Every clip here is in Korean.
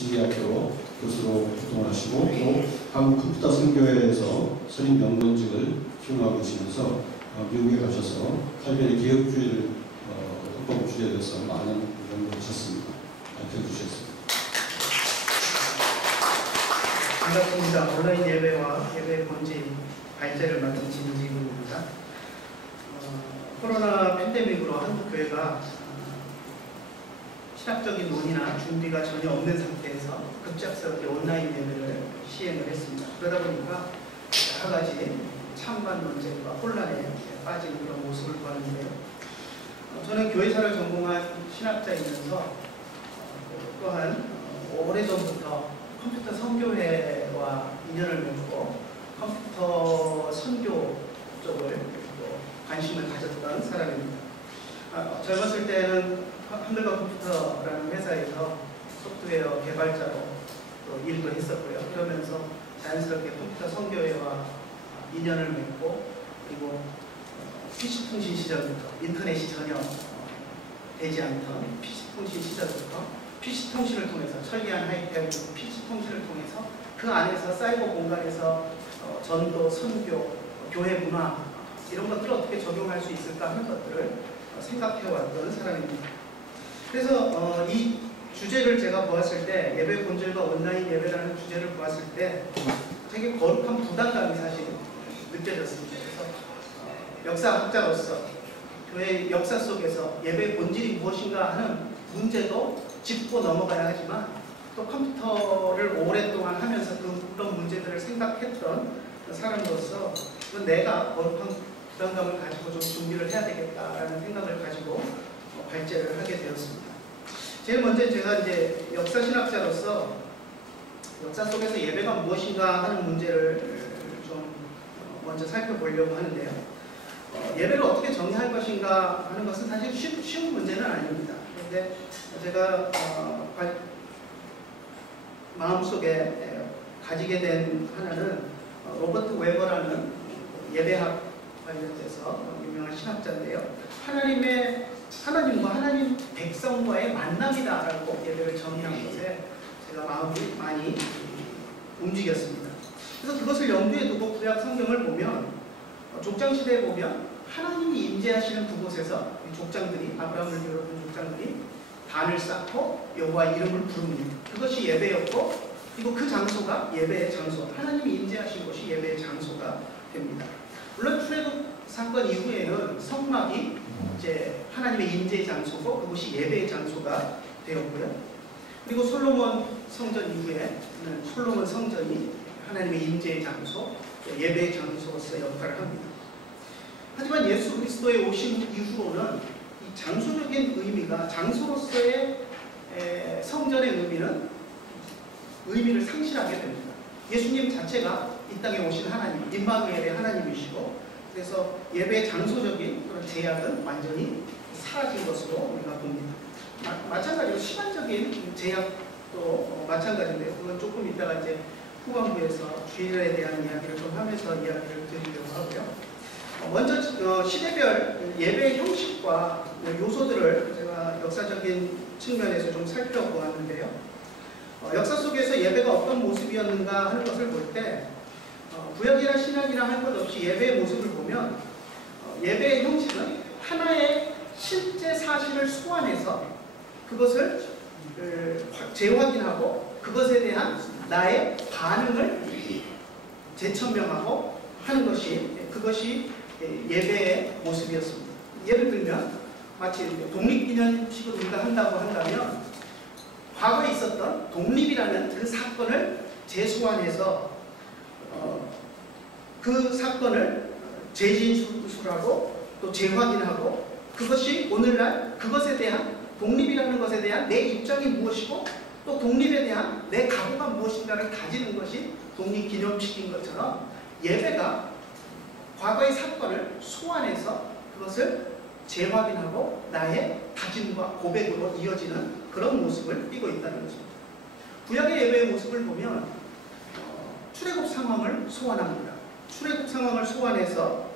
진대학교 교수로 활동을 하시고 또 한국 컴퓨터 선교회에서 선임 명문직을 수행하고 계시면서 미국에 가셔서 칼빈의 개혁주의를 헌법주의에 대해서 많은 연구를 하셨습니다. 발표해 주시겠습니다. 반갑습니다. 온라인 예배와 예배 본질 발제를 맡은 진지훈입니다. 코로나 팬데믹으로 한국 교회가 신학적인 논의나 준비가 전혀 없는 상태에서 급작스럽게 온라인 예배를 시행을 했습니다. 그러다 보니까 여러 가지 찬반 논쟁과 혼란에 빠진 그런 모습을 보았는데요. 저는 교회사를 전공한 신학자이면서 또한 오래전부터 컴퓨터 선교회와 인연을 맺고 컴퓨터 선교 쪽을 관심을 가졌던 사람입니다. 젊었을 때는 한글과 컴퓨터라는 회사에서 소프트웨어 개발자로 또 일도 했었고요. 그러면서 자연스럽게 컴퓨터 선교회와 인연을 맺고 그리고 PC통신 시절부터 인터넷이 전혀 되지 않던 PC통신 시절부터 PC통신을 통해서 천리안 하이테크 PC통신을 통해서 그 안에서 사이버 공간에서 전도, 선교, 교회 문화 이런 것들을 어떻게 적용할 수 있을까 하는 것들을 생각해왔던 사람입니다. 그래서 이 주제를 제가 보았을 때 예배 본질과 온라인 예배라는 주제를 보았을 때 되게 거룩한 부담감이 사실 느껴졌습니다. 그래서 역사학자로서 교회의 역사 속에서 예배의 본질이 무엇인가 하는 문제도 짚고 넘어가야 하지만 또 컴퓨터를 오랫동안 하면서 그런 문제들을 생각했던 사람으로서 내가 거룩한 부담감을 가지고 좀 준비를 해야 되겠다라는 생각을 가지고 발제를 하게 되었습니다. 제일 먼저 제가 이제 역사신학자로서 역사 속에서 예배가 무엇인가 하는 문제를 좀 먼저 살펴보려고 하는데요. 예배를 어떻게 정의할 것인가 하는 것은 사실 쉬운 문제는 아닙니다. 그런데 제가 마음속에 가지게 된 하나는 로버트 웨버라는 예배학 관련돼서 유명한 신학자인데요. 하나님과 하나님 백성과의 만남이다라고 예배를 정의한 것에 제가 마음이 많이 움직였습니다. 그래서 그것을 염두에 두고 구약 성경을 보면 족장시대에 보면 하나님이 임재하시는 그곳에서 족장들이 아브라함을 비롯한 족장들이 단을 쌓고 여호와 이름을 부릅니다. 그것이 예배였고 그리고 그 장소가 예배의 장소, 하나님이 임재하신 곳이 예배의 장소가 됩니다. 물론 출애굽 사건 이후에는 성막이 이제 하나님의 임재 장소고 그곳이 예배의 장소가 되었고요. 그리고 솔로몬 성전 이후에는 솔로몬 성전이 하나님의 임재의 장소, 예배의 장소로서 역할을 합니다. 하지만 예수 그리스도의 오심 이후로는 이 장소적인 의미가 장소로서의 성전의 의미를 상실하게 됩니다. 예수님 자체가 이 땅에 오신 하나님, 임마누엘의 하나님이시고 그래서 예배의 장소적인 그런 제약은 완전히 사라진 것으로 우리가 봅니다. 마찬가지로 시간적인 제약도 마찬가지인데요. 그건 조금 이따가 이제 후반부에서 주일에 대한 이야기를 좀 하면서 이야기를 드리려고 하고요. 먼저 시대별 예배의 형식과 요소들을 제가 역사적인 측면에서 좀 살펴보았는데요. 역사 속에서 예배가 어떤 모습이었는가 하는 것을 볼 때 구약이나 신약이나 할 것 없이 예배의 모습을 보면 예배의 형식은 하나의 실제 사실을 소환해서 그것을 재확인하고 그것에 대한 나의 반응을 재천명하고 하는 그것이 예배의 모습이었습니다. 예를 들면 마치 독립기념식을 우리가 한다고 한다면 과거에 있었던 독립이라는 그 사건을 재소환해서 그 사건을 재진술하고 또 재확인하고 그것이 오늘날 그것에 대한 독립이라는 것에 대한 내 입장이 무엇이고 또 독립에 대한 내 각오가 무엇인가를 가지는 것이 독립기념식인 것처럼 예배가 과거의 사건을 소환해서 그것을 재확인하고 나의 다짐과 고백으로 이어지는 그런 모습을 띠고 있다는 것입니다. 구약의 예배의 모습을 보면 출애굽 상황을 소환합니다. 출애굽 상황을 소환해서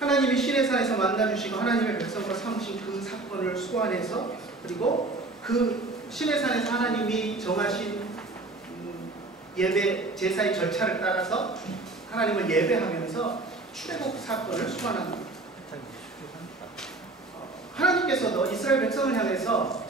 하나님이 시내산에서 만나주시고 하나님의 백성으로 삼으신 그 사건을 소환해서 그리고 그 시내산에서 하나님이 정하신 예배 제사의 절차를 따라서 하나님을 예배하면서 출애굽 사건을 소환합니다. 하나님께서도 이스라엘 백성을 향해서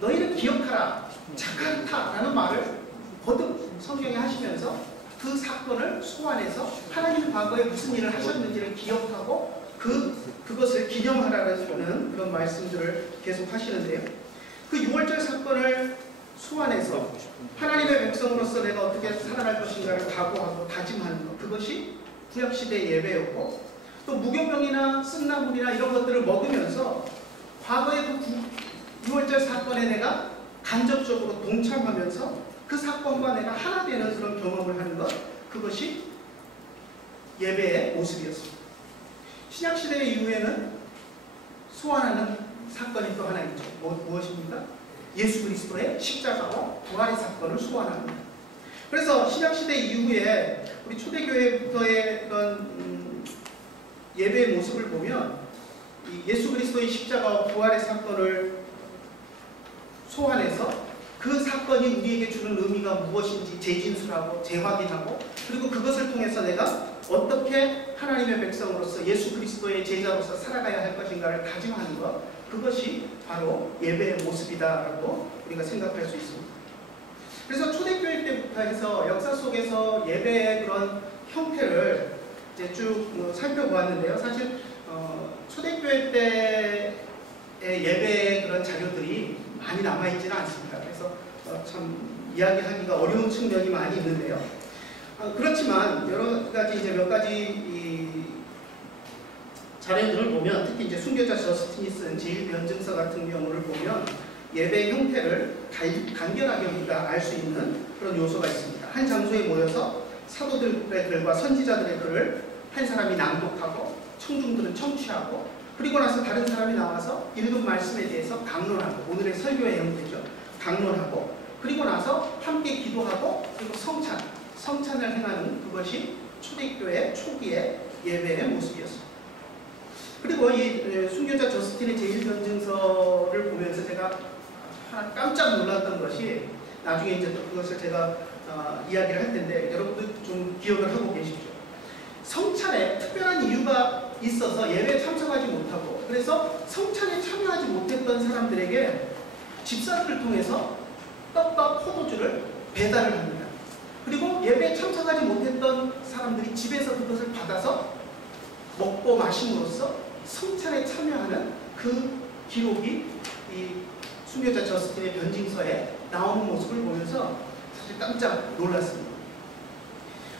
너희를 기억하라, 자카르타라는 말을 거듭 성경에 하시면서 그 사건을 소환해서 하나님이 과거에 무슨 일을 하셨는지를 기억하고 그것을 기념하라는 그런 말씀들을 계속 하시는데요. 그 6월절 사건을 소환해서 하나님의 백성으로서 내가 어떻게 살아갈 것인가를 각오하고 다짐하는 것, 그것이 구약시대의 예배였고, 또 무교병이나 쓴나물이나 이런 것들을 먹으면서 과거의 그 6월절 사건에 내가 간접적으로 동참하면서 그 사건과 내가 하나 되는 그런 경험을 하는 것, 그것이 예배의 모습이었습니다. 신약시대 이후에는 소환하는 사건이 또 하나 있죠. 무엇입니까? 예수 그리스도의 십자가와 부활의 사건을 소환합니다. 그래서 신약시대 이후에 우리 초대교회부터의 그런 예배의 모습을 보면 이 예수 그리스도의 십자가와 부활의 사건을 소환해서 그 사건이 우리에게 주는 의미가 무엇인지 재진술하고 재확인하고, 그리고 그것을 통해서 내가 어떻게 하나님의 백성으로서 예수 그리스도의 제자로서 살아가야 할 것인가를 다짐하는 것, 그것이 바로 예배의 모습이다라고 우리가 생각할 수 있습니다. 그래서 초대교회 때부터 해서 역사 속에서 예배의 그런 형태를 이제 쭉 살펴보았는데요. 사실 초대교회 때의 예배의 그런 자료들이 많이 남아있지는 않습니다. 그래서 참 이야기하기가 어려운 측면이 많이 있는데요. 그렇지만 여러 가지 이제 몇 가지 자료들을 보면, 특히 이제 순교자 저스틴이 쓴 제1변증서 같은 경우를 보면 예배의 형태를 간결하게 우리가 알 수 있는 그런 요소가 있습니다. 한 장소에 모여서 사도들의 글과 선지자들의 글을 한 사람이 낭독하고 청중들은 청취하고, 그리고 나서 다른 사람이 나와서 읽은 말씀에 대해서 강론하고, 오늘의 설교의 형태죠. 강론하고, 그리고 나서 함께 기도하고, 그리고 성찬을 행하는 그것이 초대교회 초기의 예배의 모습이었습니다. 그리고 이 순교자 저스틴의 제1변증서를 보면서 제가 하나 깜짝 놀랐던 것이, 나중에 이제 또 그것을 제가 이야기를 할 텐데 여러분들 좀 기억을 하고 계십시오. 성찬에 특별한 이유가 있어서 예배에 참석하지 못하고, 그래서 성찬에 참여하지 못했던 사람들에게 집사들을 통해서 떡과 포도주를 배달을 합니다. 그리고 예배에 참석하지 못했던 사람들이 집에서 그것을 받아서 먹고 마심으로써 성찬에 참여하는 그 기록이 이 순교자 저스틴의 변증서에 나오는 모습을 보면서 사실 깜짝 놀랐습니다.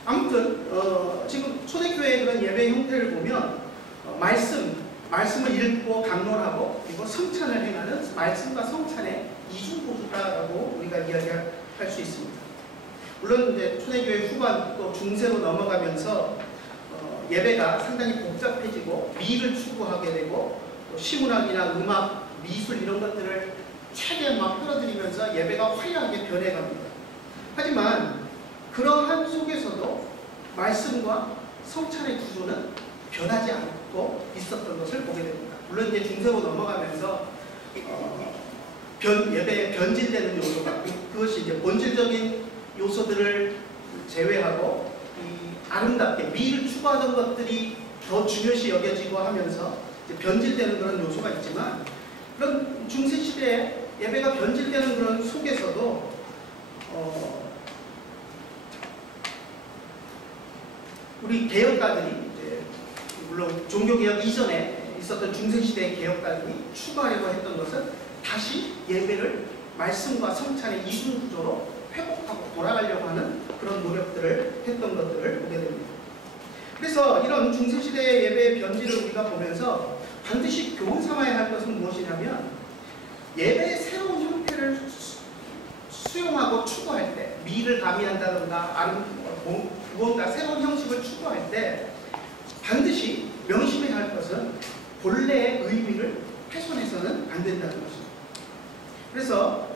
아무튼 지금 초대교회의 그런 예배 형태를 보면 말씀을 읽고 강론하고, 그리고 성찬을 행하는 말씀과 성찬의 이중보수다라고 우리가 이야기할 수 있습니다. 물론 이제 초대교회 후반 또 중세로 넘어가면서 예배가 상당히 복잡해지고 미를 추구하게 되고, 또 시문학이나 음악, 미술 이런 것들을 최대한 막 끌어들이면서 예배가 화려하게 변해갑니다. 하지만 그러한 속에서도 말씀과 성찬의 구조는 변하지 않고 있었던 것을 보게 됩니다. 물론 이제 중세로 넘어가면서 예배에 변질되는 요소가, 그것이 이제 본질적인 요소들을 제외하고 이 아름답게 미를 추구하던 것들이 더 중요시 여겨지고 하면서 이제 변질되는 그런 요소가 있지만, 그런 중세시대에 예배가 변질되는 그런 속에서도 우리 개혁가들이 이제 물론 종교개혁 이전에 있었던 중세시대의 개혁가들이 추구하려고 했던 것은 다시 예배를 말씀과 성찬의 이중구조로 회복하고 돌아가려고 하는 그런 노력들을 했던 것들을 보게 됩니다. 그래서 이런 중세시대의 예배의 변질을 우리가 보면서 반드시 교훈 삼아야 할 것은 무엇이냐면, 예배의 새로운 형태를 수용하고 추구할 때, 미를 가미한다든가 무언가 새로운 형식을 추구할 때 반드시 명심해야 할 것은 본래의 의미를 훼손해서는 안 된다는 것입니다. 그래서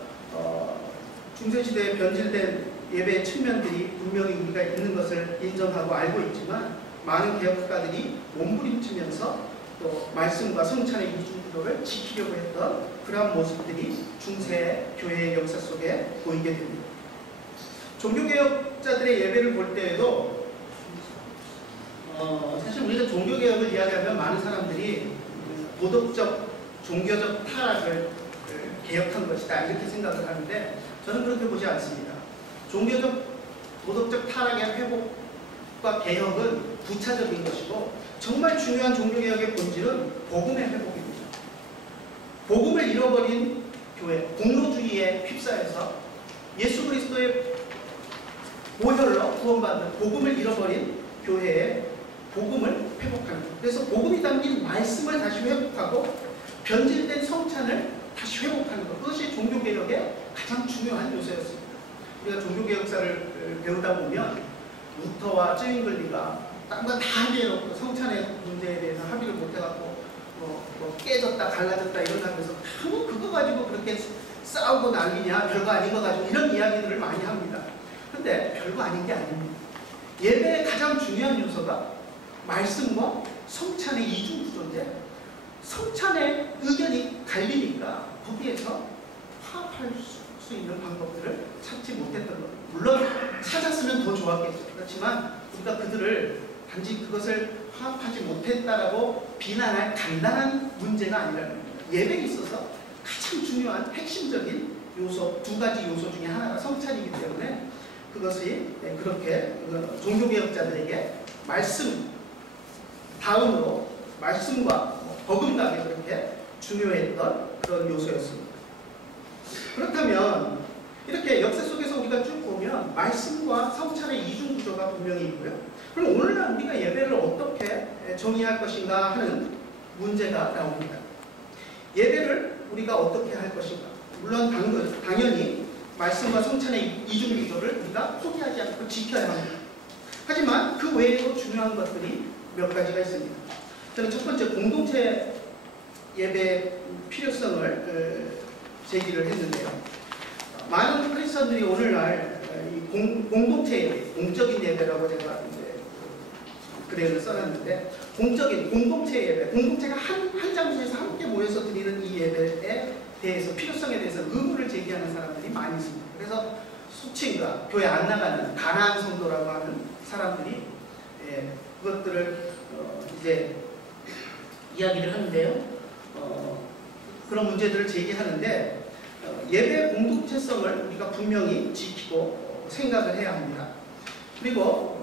중세시대에 변질된 예배의 측면들이 분명히 우리가 있는 것을 인정하고 알고 있지만, 많은 개혁가들이 몸부림치면서 또 말씀과 성찬의 이중구조를 지키려고 했던 그러한 모습들이 중세 교회의 역사 속에 보이게 됩니다. 종교개혁자들의 예배를 볼 때에도 사실 우리가 종교개혁을 이야기하면 많은 사람들이 도덕적, 종교적 타락을 개혁한 것이다 이렇게 생각을 하는데 저는 그렇게 보지 않습니다. 종교적, 도덕적 타락의 회복과 개혁은 부차적인 것이고 정말 중요한 종교개혁의 본질은 복음의 회복입니다. 복음을 잃어버린 교회, 공로주의에 휩싸여서 예수 그리스도의 보혈로 구원받는 복음을 잃어버린 교회의 복음을 회복하는 것. 그래서 복음이 담긴 말씀을 다시 회복하고 변질된 성찬을 다시 회복하는 것. 그것이 종교개혁의 가장 중요한 요소였습니다. 우리가 종교개혁사를 배우다 보면 루터와 쯔윙글리가 딴 거 다 합의해놓고 성찬의 문제에 대해서 합의를 못해갖고 깨졌다 갈라졌다 이런다면서 그거 가지고 그렇게 싸우고 난리냐 별거 아닌 거 가지고 이런 이야기들을 많이 합니다. 근데 별거 아닌 게 아닙니다. 예배의 가장 중요한 요소가 말씀과 성찬의 이중구조인데 성찬의 의견이 갈리니까 거기에서 화합할 수 있는 방법들을 찾지 못했던 것. 물론 찾았으면 더 좋았겠죠. 그렇지만 우리가 그들을 단지 그것을 화합하지 못했다라고 비난할 간단한 문제가 아니라는 겁니다. 예배에 있어서 가장 중요한 핵심적인 요소, 두 가지 요소 중에 하나가 성찬이기 때문에 그것이 그렇게 종교개혁자들에게 말씀 다음으로 말씀과 버금가게 그렇게 중요했던 그런 요소였습니다. 그렇다면 이렇게 역사 속에서 우리가 쭉 보면 말씀과 성찬의 이중구조가 분명히 있고요. 그럼 오늘날 우리가 예배를 어떻게 정의할 것인가 하는 문제가 나옵니다. 예배를 우리가 어떻게 할 것인가. 물론 당연히 말씀과 성찬의 이중구조를 우리가 포기하지 않고 지켜야 합니다. 하지만 그 외에도 중요한 것들이 몇 가지가 있습니다. 저는 첫 번째 공동체 예배의 필요성을 제기를 했는데요. 많은 크리스천들이 오늘날 공동체 예배, 공적인 예배라고 제가 이제 글을 써놨는데 공적인 공동체 예배, 공동체가 한 장소에서 함께 모여서 드리는 이 예배에 대해서 필요성에 대해서 의문을 제기하는 사람들이 많이 있습니다. 그래서 수친과 교회 안 나가는 가난한 성도라고 하는 사람들이 그것들을 이제 이야기를 하는데요. 그런 문제들을 제기하는데 예배의 공동체성을 우리가 분명히 지키고 생각을 해야 합니다. 그리고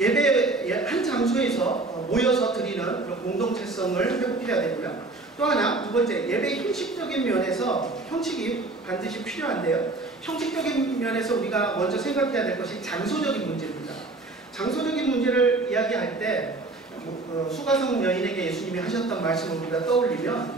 예배 한 장소에서 모여서 드리는 그런 공동체성을 회복해야 되고요. 또 하나, 두 번째, 예배의 형식적인 면에서 형식이 반드시 필요한데요. 형식적인 면에서 우리가 먼저 생각해야 될 것이 장소적인 문제입니다. 장소적인 문제를 이야기할 때 수가성 여인에게 예수님이 하셨던 말씀을 우리가 떠올리면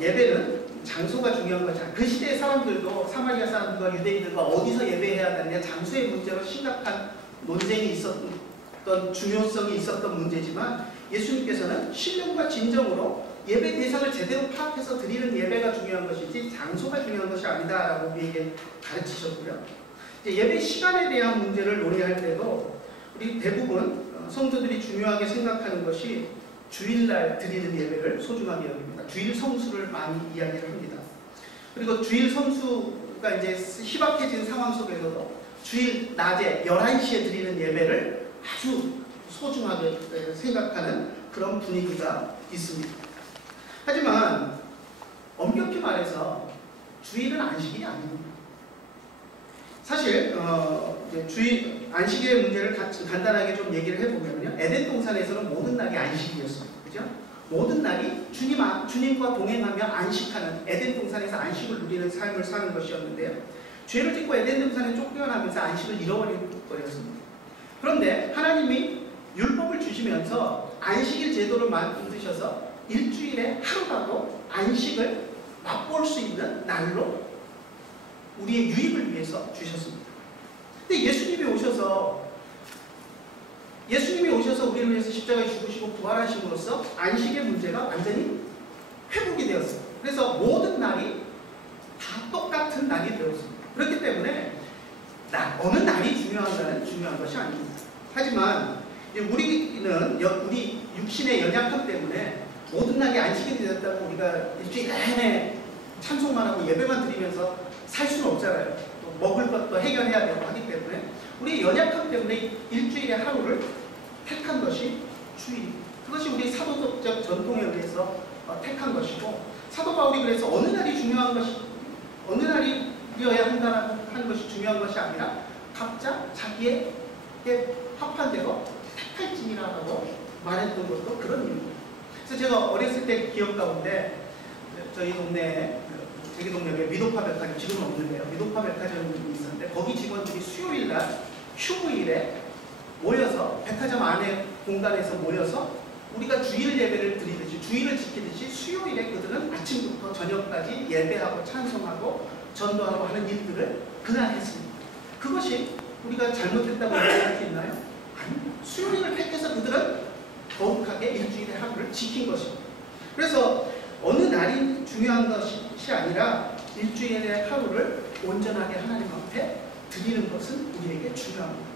예배는 장소가 중요한 거죠. 그 시대의 사람들도 사마리아 사람들과 유대인들과 어디서 예배해야 되느냐 장소의 문제로 심각한 논쟁이 있었던 중요성이 있었던 문제지만 예수님께서는 신령과 진정으로 예배 대상을 제대로 파악해서 드리는 예배가 중요한 것이지 장소가 중요한 것이 아니다라고 우리에게 가르치셨고요. 이제 예배 시간에 대한 문제를 논의할 때도 우리 대부분 성도들이 중요하게 생각하는 것이 주일날 드리는 예배를 소중하게 여깁니다. 주일 성수를 많이 이야기를 합니다. 그리고 주일 성수가 이제 희박해진 상황 속에서도 주일 낮에 11시에 드리는 예배를 아주 소중하게 생각하는 그런 분위기가 있습니다. 하지만 엄격히 말해서 주일은 안식일이 아닙니다. 사실 주일 안식일의 문제를 간단하게 좀 얘기를 해보면요. 에덴 동산에서는 모든 날이 안식이었습니다. 그죠? 모든 날이 주님과 동행하며 안식하는 에덴 동산에서 안식을 누리는 삶을 사는 것이었는데요. 죄를 짓고 에덴 동산에 쫓겨나면서 안식을 잃어버린 거였습니다. 그런데 하나님이 율법을 주시면서 안식일 제도를 만드셔서 일주일에 하루라도 안식을 맛볼 수 있는 날로 우리의 유익을 위해서 주셨습니다. 근데 예수님이 오셔서 우리를 위해서 십자가에 죽으시고 부활하심으로써 안식의 문제가 완전히 회복이 되었습니다. 그래서 모든 날이 다 똑같은 날이 되었습니다. 그렇기 때문에 어느 날이 중요한가는 중요한 것이 아닙니다. 하지만 우리 육신의 연약함 때문에 모든 날이 안식이 되었다고 우리가 일주일 내내 찬송만 하고 예배만 드리면서 살 수는 없잖아요. 또 먹을 것도 해결해야 되고 하기 때문에 우리의 연약함 때문에 일주일의 하루를 택한 것이 주일. 그것이 우리 사도적 전통에 의해서 택한 것이고, 사도 바울이 그래서 어느 날이 중요한 것이, 어느 날이어야 한다는 하는 것이 중요한 것이 아니라 각자 자기의 합한 대로 택할지니라고 말했던 것도 그런 이유입니다. 그래서 제가 어렸을 때 기억 가운데 저희 동네에 제기동역에 미도파 백화점, 지금은 없는데요, 미도파 백화점이 있었는데 거기 직원들이 수요일날 휴무일에 모여서 백화점 안에 공간에서 모여서 우리가 주일 예배를 드리듯이 주일을 지키듯이 수요일에 그들은 아침부터 저녁까지 예배하고 찬송하고 전도하고 하는 일들을 그날 했습니다. 그것이 우리가 잘못했다고 얘기할 수 있나요? 아니, 수요일을 택해서 그들은 거룩하게 일주일의 하루를 지킨 것입니다. 그래서 어느 날이 중요한 것이 아니라 일주일의 하루를 온전하게 하나님 앞에 드리는 것은 우리에게 중요합니다.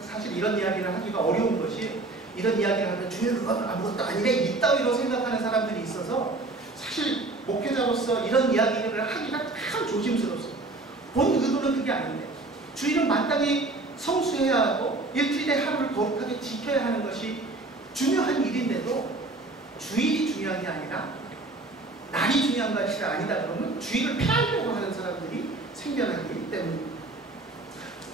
사실 이런 이야기를 하기가 어려운 것이, 이런 이야기를 하면 주일 그건 아무것도 아니래 이따위로 생각하는 사람들이 있어서 사실 목회자로서 이런 이야기를 하기가 참 조심스럽습니다. 본 의도는 그게 아닌데 주일은 마땅히 성수해야 하고 일주일의 하루를 거룩하게 지켜야 하는 것이 중요한 일인데도 주일이 중요한 게 아니라 날이 중요한 것이 아니다 그러면 주일을 폐하려고 하는 사람들이 생겨나기 때문입니다.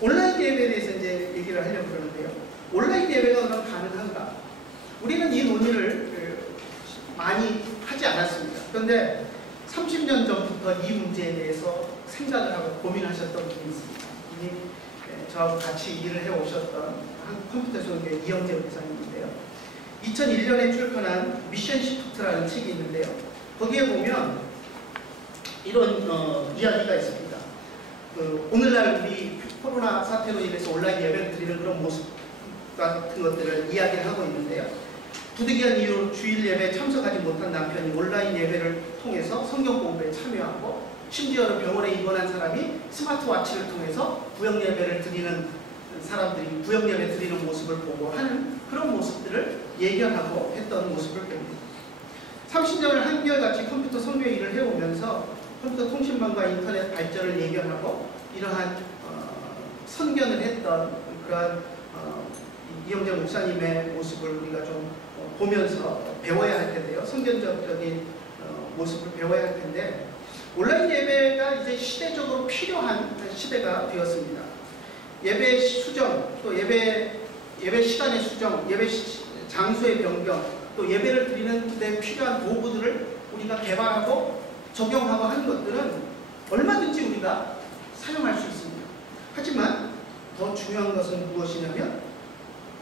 온라인 예배에 대해서 이제 얘기를 하려고 그러는데요. 온라인 예배가 그럼 가능한가? 우리는 이 논의를 많이 하지 않았습니다. 그런데 30년 전부터 이 문제에 대해서 생각을 하고 고민하셨던 분이 있습니다. 이미 저하고 같이 일을 해오셨던 한국 컴퓨터 소속의 이영재 목사님인데요. 2001년에 출판한 미션 시프트라는 책이 있는데요. 거기에 보면 이런 이야기가 있습니다. 오늘날 우리 코로나 사태로 인해서 온라인 예배를 드리는 그런 모습 같은 것들을 이야기를 하고 있는데요. 부득이한 이유로 주일 예배에 참석하지 못한 남편이 온라인 예배를 통해서 성경 공부에 참여하고, 심지어 병원에 입원한 사람이 스마트워치를 통해서 구역 예배를 드리는 사람들이 구역 예배 드리는 모습을 보고 하는 그런 모습들을 예견하고 했던 모습을 봅니다. 30년을 한결같이 컴퓨터 선교 일을 해오면서 컴퓨터 통신망과 인터넷 발전을 예견하고 이러한 선견을 했던 그러한 이영재 목사님의 모습을 우리가 좀 보면서 배워야 할 텐데요. 선견적인 모습을 배워야 할 텐데, 온라인 예배가 이제 시대적으로 필요한 시대가 되었습니다. 예배 수정, 또 예배 시간의 수정, 예배 장소의 변경, 또 예배를 드리는 데 필요한 도구들을 우리가 개발하고 적용하고 하는 것들은 얼마든지 우리가 사용할 수 있습니다. 하지만 더 중요한 것은 무엇이냐면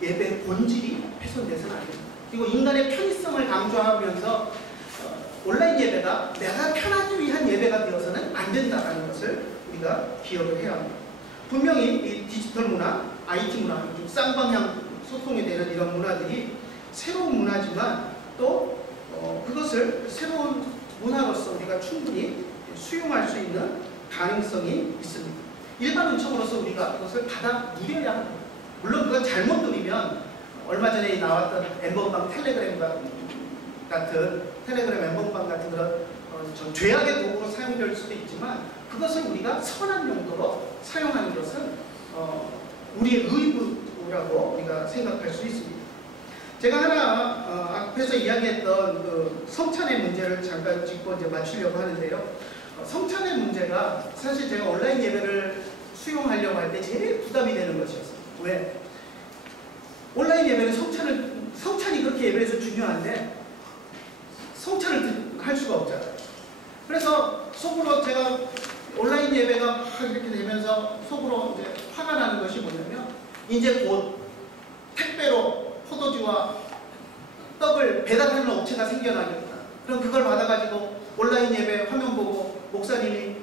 예배의 본질이 훼손돼서는 안 됩니다. 그리고 인간의 편의성을 강조하면서 온라인 예배가 내가 편하기 위한 예배가 되어서는 안 된다는 것을 우리가 기억을 해야 합니다. 분명히 이 디지털 문화, IT 문화, 좀 쌍방향 소통이 되는 이런 문화들이 새로운 문화지만 또 그것을 새로운 문화로서 우리가 충분히 수용할 수 있는 가능성이 있습니다. 일반 은총으로서 우리가 그것을 받아 누려야 합니다. 물론 그건 잘못 누리면 얼마 전에 나왔던 엠번방 텔레그램 엠번방 같은 그런 죄악의 도구로 사용될 수도 있지만, 그것을 우리가 선한 용도로 사용하는 것은 우리의 의무라고 우리가 생각할 수 있습니다. 제가 하나 앞에서 이야기했던 그 성찬의 문제를 잠깐 짚고 이제 맞추려고 하는데요. 성찬의 문제가 사실 제가 온라인 예배를 수용하려고 할 때 제일 부담이 되는 것이었어요. 왜? 온라인 예배는 성찬이 그렇게 예배에서 중요한데 성찬을 할 수가 없잖아요. 그래서 속으로 제가 온라인 예배가 이렇게 되면서 속으로 이제 화가 나는 것이 뭐냐면, 이제 곧 택배로 포도주와 떡을 배달하는 업체가 생겨나겠다. 그럼 그걸 받아가지고 온라인 예배 화면 보고 목사님이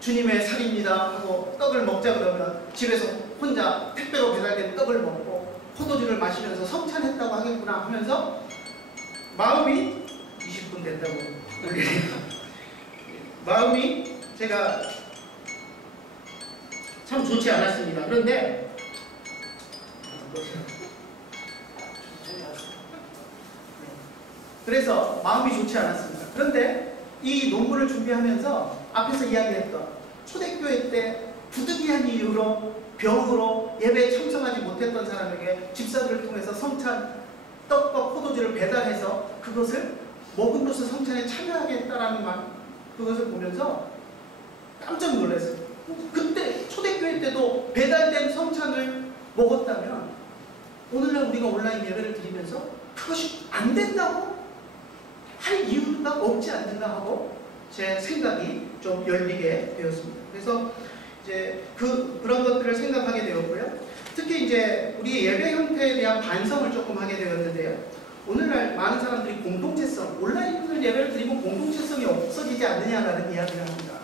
주님의 살입니다 하고 떡을 먹자 그러면 집에서 혼자 택배로 배달된 떡을 먹고 포도주를 마시면서 성찬했다고 하겠구나 하면서 마음이 20분 됐다고 마음이 제가 참 좋지 않았습니다. 그런데 그래서 마음이 좋지 않았습니다. 그런데 이 논문을 준비하면서 앞에서 이야기했던 초대교회 때 부득이한 이유로 병으로 예배에 참석하지 못했던 사람에게 집사들을 통해서 성찬 떡과 포도주를 배달해서 그것을 먹음으로써 성찬에 참여하겠다라는 말, 그것을 보면서 깜짝 놀랐어요. 그때 초대교회 때도 배달된 성찬을 먹었다면 오늘날 우리가 온라인 예배를 드리면서 그것이 안 된다고 할 이유가 없지 않는가 하고 제 생각이 좀 열리게 되었습니다. 그래서 이제 그런 것들을 생각하게 되었고요. 특히 이제 우리 예배 형태에 대한 반성을 조금 하게 되었는데요. 오늘날 많은 사람들이 공동체성, 온라인 예배를 드리고 공동체성이 없어지지 않느냐라는 이야기를 합니다.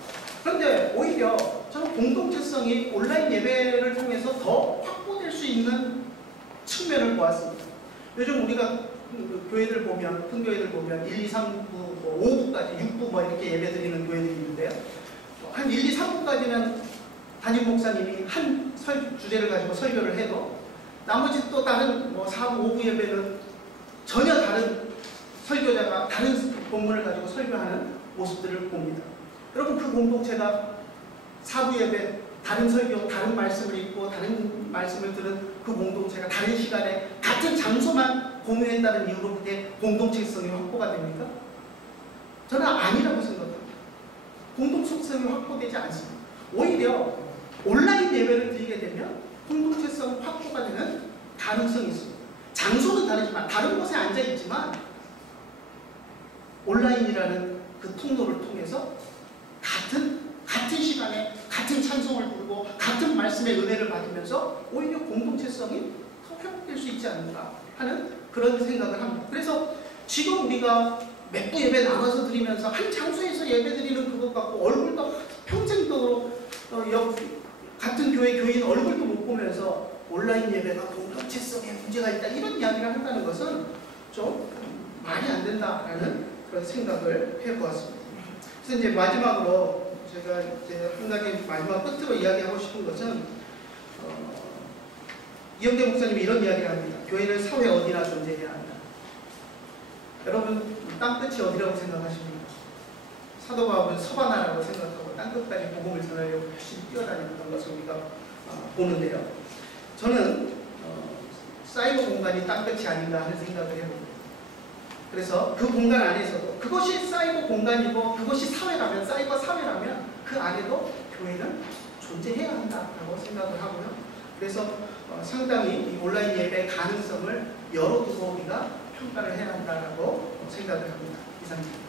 그런데 오히려 저는 공동체성이 온라인 예배를 통해서 더 확보될 수 있는 측면을 보았습니다. 요즘 우리가 교회들 보면, 큰 교회들 보면 1, 2, 3부, 5부까지, 6부 뭐 이렇게 예배 드리는 교회들이 있는데요. 한 1, 2, 3부까지는 담임 목사님이 한 주제를 가지고 설교를 해도 나머지 또 다른 4부, 5부 예배는 전혀 다른 설교자가 다른 본문을 가지고 설교하는 모습들을 봅니다. 여러분, 그 공동체가 4부 예배 다른 설교, 다른 말씀을 읽고 다른 말씀을 들은 그 공동체가 다른 시간에 같은 장소만 공유했다는 이유로 그게 공동체성이 확보가 됩니까? 저는 아니라고 생각합니다. 공동체성이 확보되지 않습니다. 오히려 온라인 예배를 드리게 되면 공동체성 확보가 되는 가능성이 있습니다. 장소는 다르지만 다른 곳에 앉아 있지만 온라인이라는 그 통로를 통해서 같은 시간에 같은 찬송을 부르고 같은 말씀의 은혜를 받으면서 오히려 공동체성이 더 회복될 수 있지 않는가 하는 그런 생각을 합니다. 그래서 지금 우리가 몇 부 예배 나눠서 드리면서 한 장소에서 예배 드리는 그것 갖고 얼굴도 평생도록 같은 교회 교인 얼굴도 못 보면서 온라인 예배가 공동체성에 문제가 있다 이런 이야기를 한다는 것은 좀 말이 안 된다라는 그런 생각을 해보았습니다. 그래서 이제 마지막으로 제가 이제 한 가지 마지막 끝으로 이야기하고 싶은 것은 이영대 목사님이 이런 이야기를 합니다. 교회는 사회 어디나 존재해야 한다. 여러분, 땅끝이 어디라고 생각하십니까? 사도 바울은 서바나라고 생각하고 땅끝까지 복음을 전하려고 열심히 뛰어다니는 것을 우리가 보는데요. 저는 사이버 공간이 땅끝이 아닌가 하는 생각을 해봅니다. 그래서 그 공간 안에서도 그것이 사이버 공간이고 그것이 사회라면, 사이버 사회라면 그 안에도 교회는 존재해야 한다고 생각을 하고요. 그래서 상당히 이 온라인 예배의 가능성을 열어두고 우리가 평가를 해야 한다고 생각을 합니다. 이상입니다.